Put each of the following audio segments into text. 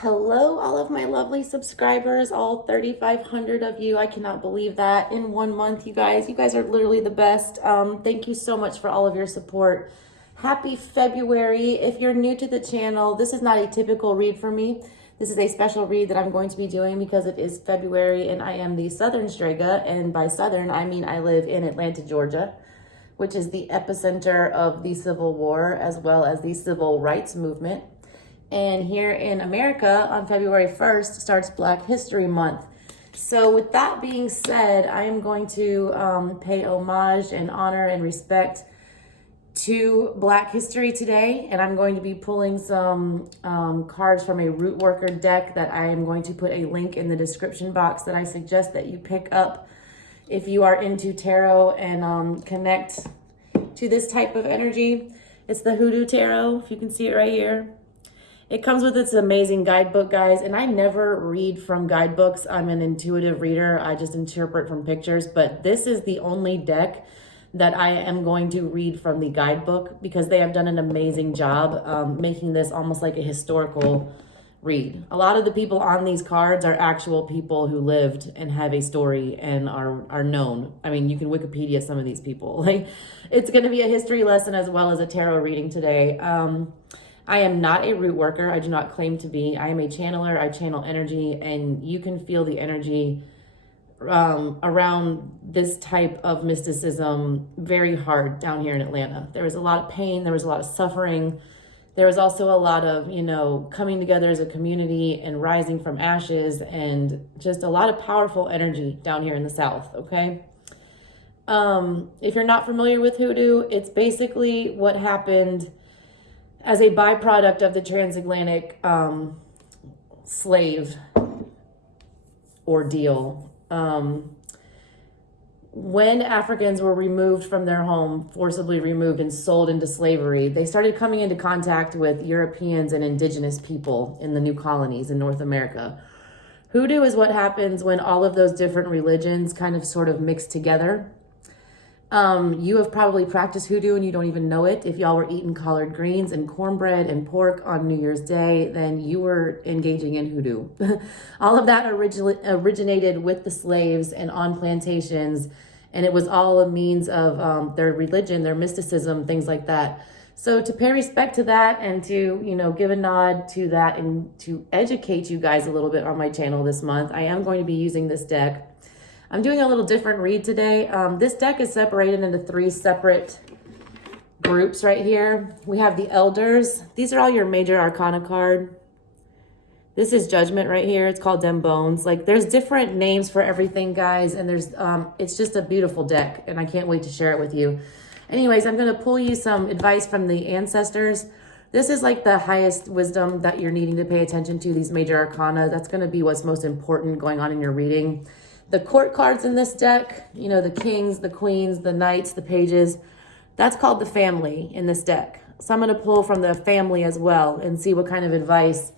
Hello, all of my lovely subscribers, all 3,500 of you. I cannot believe that in 1 month, you guys. You guys are literally the best. Thank you so much for all of your support. Happy February. If you're new to the channel, this is not a typical read for me. This is a special read that I'm going to be doing because it is February and I am the SouthernStrega. And by Southern, I mean I live in Atlanta, Georgia, which is the epicenter of the Civil War as well as the Civil Rights Movement. And here in America on February 1st starts Black History Month. So with that being said, I am going to pay homage and honor and respect to Black history today. And I'm going to be pulling some cards from a root worker deck that I am going to put a link in the description box that I suggest that you pick up if you are into tarot and connect to this type of energy. It's the HooDoo Tarot, if you can see it right here. It comes with its amazing guidebook, guys, and I never read from guidebooks. I'm an intuitive reader. I just interpret from pictures, but this is the only deck that I am going to read from the guidebook because they have done an amazing job making this almost like a historical read. A lot of the people on these cards are actual people who lived and have a story and are known. I mean, you can Wikipedia some of these people. Like, it's going to be a history lesson as well as a tarot reading today. I am not a root worker. I do not claim to be. I am a channeler. I channel energy, and you can feel the energy around this type of mysticism very hard down here in Atlanta. There was a lot of pain. There was a lot of suffering. There was also a lot of, coming together as a community and rising from ashes, and just a lot of powerful energy down here in the South, okay? If you're not familiar with HooDoo, it's basically what happened as a byproduct of the transatlantic slave ordeal. When Africans were removed from their home, forcibly removed and sold into slavery, they started coming into contact with Europeans and indigenous people in the new colonies in North America. HooDoo is what happens when all of those different religions kind of sort of mix together. You have probably practiced HooDoo and you don't even know it. If y'all were eating collard greens and cornbread and pork on New Year's Day, then you were engaging in HooDoo. All of that originated with the slaves and on plantations, and it was all a means of their religion, their mysticism, things like that. So to pay respect to that and to, give a nod to that and to educate you guys a little bit on my channel this month, I am going to be using this deck. I'm doing a little different read today. This deck is separated into 3 separate groups right here. We have the Elders. These are all your major arcana card. This is Judgment right here. It's called Dem Bones. Like, there's different names for everything, guys, and there's it's just a beautiful deck, and I can't wait to share it with you. Anyways, I'm going to pull you some advice from the ancestors. This is like the highest wisdom that you're needing to pay attention to, these major arcana. That's going to be what's most important going on in your reading. The court cards in this deck, the kings, the queens, the knights, the pages, that's called the family in this deck. So I'm going to pull from the family as well and see what kind of advice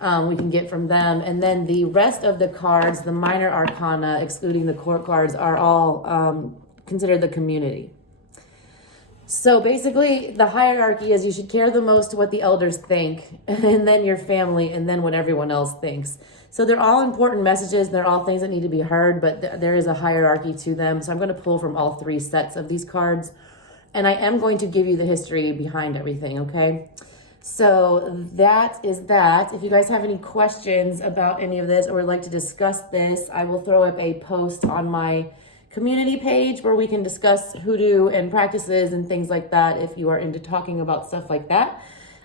we can get from them. And then the rest of the cards, the minor arcana, excluding the court cards, are all considered the community. So basically, the hierarchy is you should care the most what the elders think, and then your family, and then what everyone else thinks. So they're all important messages. They're all things that need to be heard, but there is a hierarchy to them. So I'm going to pull from all 3 sets of these cards, and I am going to give you the history behind everything, okay? So that is that. If you guys have any questions about any of this or would like to discuss this, I will throw up a post on my community page where we can discuss HooDoo and practices and things like that if you are into talking about stuff like that.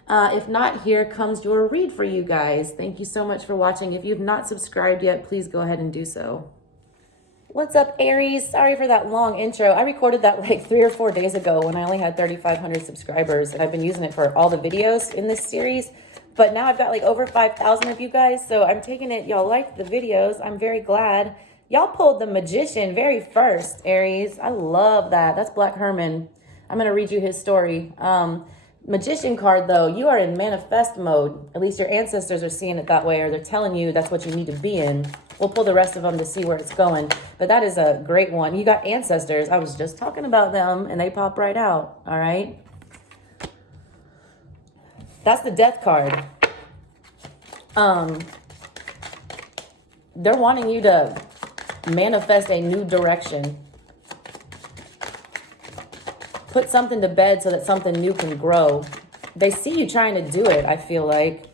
If not, here comes your read for you guys. Thank you so much for watching. If you've not subscribed yet, please go ahead and do so. What's up, Aries? Sorry for that long intro. I recorded that like 3 or 4 days ago when I only had 3,500 subscribers, and I've been using it for all the videos in this series. But now I've got like over 5,000 of you guys, so I'm taking it. Y'all liked the videos. I'm very glad. Y'all pulled the Magician very first, Aries. I love that. That's Black Herman. I'm going to read you his story. Magician card, though, you are in manifest mode. At least your ancestors are seeing it that way, or they're telling you that's what you need to be in. We'll pull the rest of them to see where it's going. But that is a great one. You got ancestors. I was just talking about them, and they pop right out. All right? That's the Death card. They're wanting you to manifest a new direction. Put something to bed so that something new can grow. They see you trying to do it, I feel like.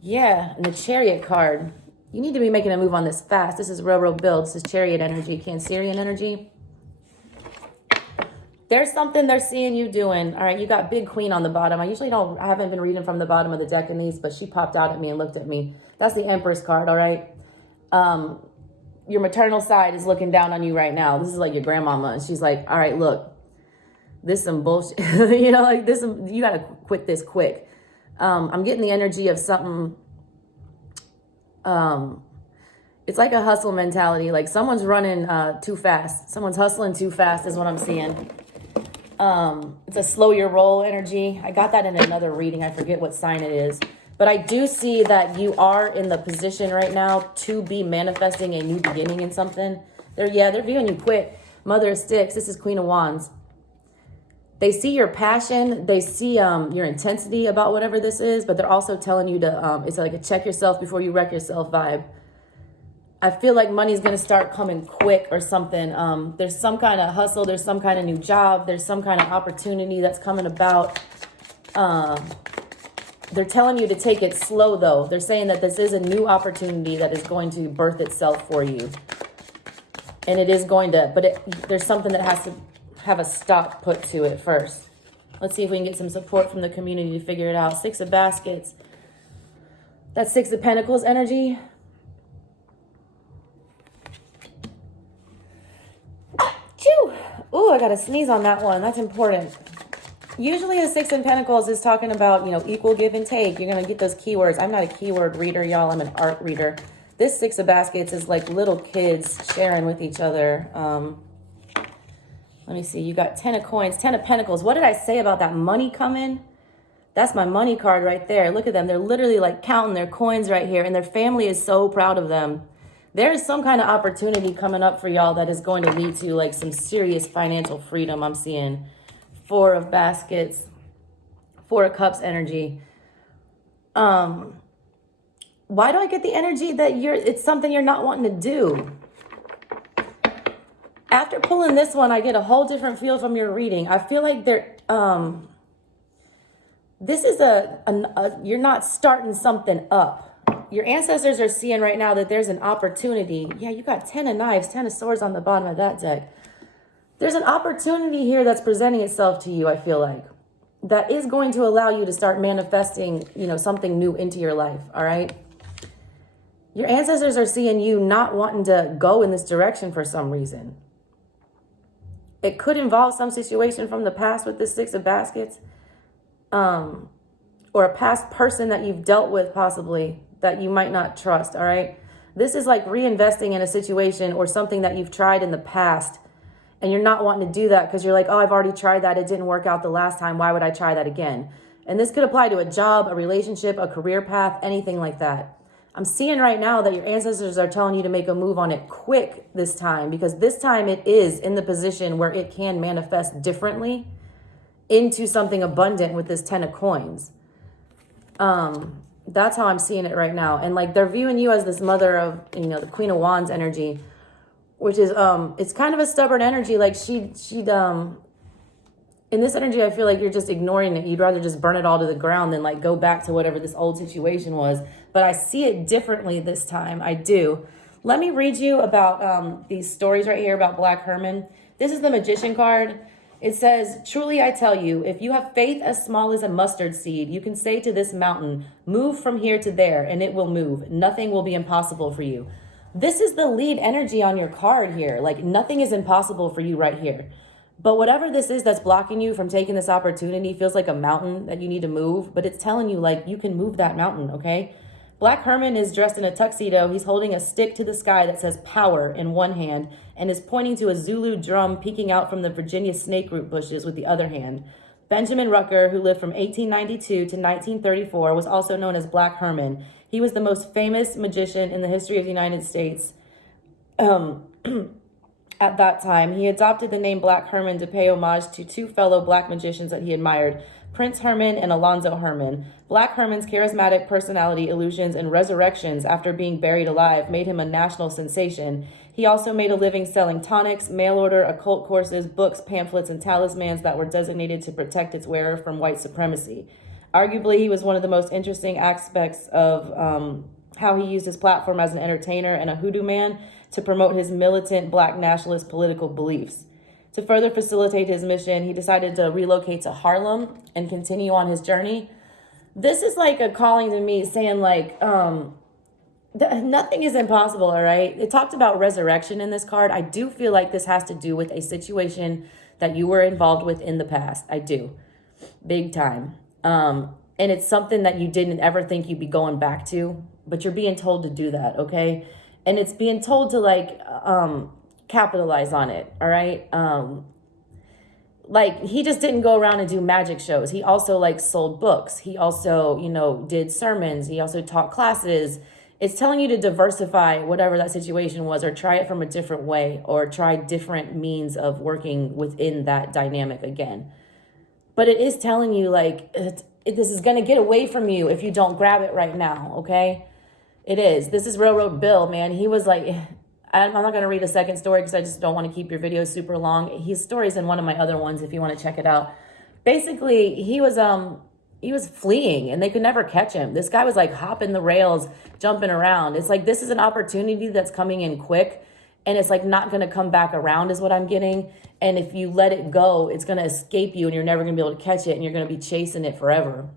Yeah, and the Chariot card. You need to be making a move on this fast. This is Railroad Build. This is Chariot energy, Cancerian energy. There's something they're seeing you doing. All right, you got Big Queen on the bottom. I haven't been reading from the bottom of the deck in these, but she popped out at me and looked at me. That's the Empress card, all right? Your maternal side is looking down on you right now. This is like your grandmama, and she's like, all right, look, this some bullshit. You know, like this, you got to quit this quick. I'm getting the energy of something. It's like a hustle mentality. Like someone's running too fast. Someone's hustling too fast is what I'm seeing. It's a slow your roll energy. I got that in another reading. I forget what sign it is. But I do see that you are in the position right now to be manifesting a new beginning in something. They're viewing you quick. Mother of Sticks. This is Queen of Wands. They see your passion. They see your intensity about whatever this is, but they're also telling you to, it's like a check yourself before you wreck yourself vibe. I feel like money's going to start coming quick or something. There's some kind of hustle. There's some kind of new job. There's some kind of opportunity that's coming about. They're telling you to take it slow, though. They're saying that this is a new opportunity that is going to birth itself for you. And it is going to, but there's something that has to have a stop put to it first. Let's see if we can get some support from the community to figure it out. Six of Baskets. That's Six of Pentacles energy. Ooh, I got to sneeze on that one. That's important. Usually the Six of Pentacles is talking about, you know, equal give and take. You're going to get those keywords. I'm not a keyword reader, y'all. I'm an art reader. This Six of Baskets is like little kids sharing with each other. Let me see. You got 10 of Coins, 10 of Pentacles. What did I say about that money coming? That's my money card right there. Look at them. They're literally like counting their coins right here. And their family is so proud of them. There is some kind of opportunity coming up for y'all that is going to lead to like some serious financial freedom. I'm seeing Four of Baskets, Four of Cups energy. Why do I get the energy that it's something you're not wanting to do? After pulling this one, I get a whole different feel from your reading. I feel like this is you're not starting something up. Your ancestors are seeing right now that there's an opportunity. Yeah, you got 10 of Knives, 10 of Swords on the bottom of that deck. There's an opportunity here that's presenting itself to you, I feel like, that is going to allow you to start manifesting, you know, something new into your life, all right? Your ancestors are seeing you not wanting to go in this direction for some reason. It could involve some situation from the past with this Six of Baskets, or a past person that you've dealt with possibly that you might not trust, all right? This is like reinvesting in a situation or something that you've tried in the past, and you're not wanting to do that because you're like, oh, I've already tried that. It didn't work out the last time. Why would I try that again? And this could apply to a job, a relationship, a career path, anything like that. I'm seeing right now that your ancestors are telling you to make a move on it quick this time, because this time it is in the position where it can manifest differently into something abundant with this 10 of Coins. That's how I'm seeing it right now. And like they're viewing you as this mother of, you know, the Queen of Wands energy, which is it's kind of a stubborn energy. Like she'd in this energy, I feel like you're just ignoring it. You'd rather just burn it all to the ground than like go back to whatever this old situation was. But I see it differently this time. I do. Let me read you about these stories right here about Black Herman. This is the Magician card. It says, truly I tell you, if you have faith as small as a mustard seed, you can say to this mountain, move from here to there, and it will move. Nothing will be impossible for you. This is the lead energy on your card here. Like nothing is impossible for you right here. But whatever this is that's blocking you from taking this opportunity feels like a mountain that you need to move, but it's telling you like you can move that mountain, okay? Black Herman is dressed in a tuxedo. He's holding a stick to the sky that says power in one hand and is pointing to a Zulu drum peeking out from the Virginia snake root bushes with the other hand. Benjamin Rucker, who lived from 1892 to 1934, was also known as Black Herman. He was the most famous magician in the history of the United States. At that time, he adopted the name Black Herman to pay homage to two fellow black magicians that he admired, Prince Herman and Alonzo Herman. Black Herman's charismatic personality, illusions, and resurrections after being buried alive made him a national sensation. He also made a living selling tonics, mail-order, occult courses, books, pamphlets, and talismans that were designated to protect its wearer from white supremacy. Arguably, he was one of the most interesting aspects of how he used his platform as an entertainer and a HooDoo man to promote his militant black nationalist political beliefs. To further facilitate his mission, he decided to relocate to Harlem and continue on his journey. This is like a calling to me saying like, nothing is impossible, all right? It talked about resurrection in this card. I do feel like this has to do with a situation that you were involved with in the past. I do. Big time. And it's something that you didn't ever think you'd be going back to, but you're being told to do that, okay? And it's being told to like, capitalize on it, all right? Like he just didn't go around and do magic shows. He also like sold books. He also, you know, did sermons. He also taught classes. It's telling you to diversify whatever that situation was, or try it from a different way, or try different means of working within that dynamic again. But it is telling you like, this is going to get away from you if you don't grab it right now, okay? It is. This is Railroad Bill, man. He was like, I'm not going to read a second story because I just don't want to keep your videos super long. His story's in one of my other ones if you want to check it out. Basically, he was fleeing and they could never catch him. This guy was like hopping the rails, jumping around. It's like this is an opportunity that's coming in quick and it's like not going to come back around is what I'm getting. And if you let it go, it's going to escape you and you're never going to be able to catch it and you're going to be chasing it forever.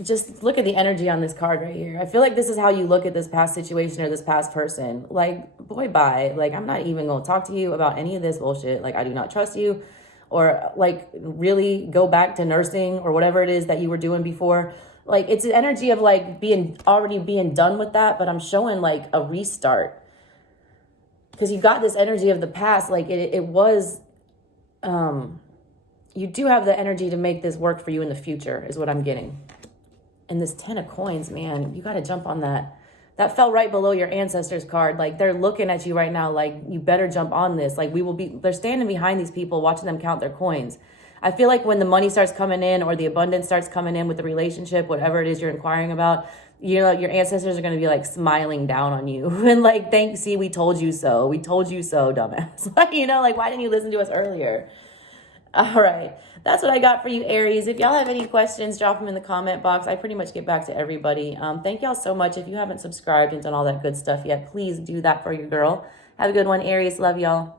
Just look at the energy on this card right here. I feel like this is how you look at this past situation or this past person. Like, boy, bye. Like, I'm not even going to talk to you about any of this bullshit. Like, I do not trust you. Or like really go back to nursing or whatever it is that you were doing before. Like, it's an energy of like already being done with that. But I'm showing like a restart. Because you got this energy of the past. Like it was, you do have the energy to make this work for you in the future is what I'm getting. And this 10 of coins, man, you got to jump on that. That fell right below your ancestors card. Like they're looking at you right now. Like you better jump on this. Like they're standing behind these people, watching them count their coins. I feel like when the money starts coming in or the abundance starts coming in with the relationship, whatever it is you're inquiring about, your ancestors are going to be like smiling down on you and like, see, we told you so. We told you so, dumbass. Like, you know, like, why didn't you listen to us earlier? All right. That's what I got for you, Aries. If y'all have any questions, drop them in the comment box. I pretty much get back to everybody. Thank y'all so much. If you haven't subscribed and done all that good stuff yet, please do that for your girl. Have a good one, Aries. Love y'all.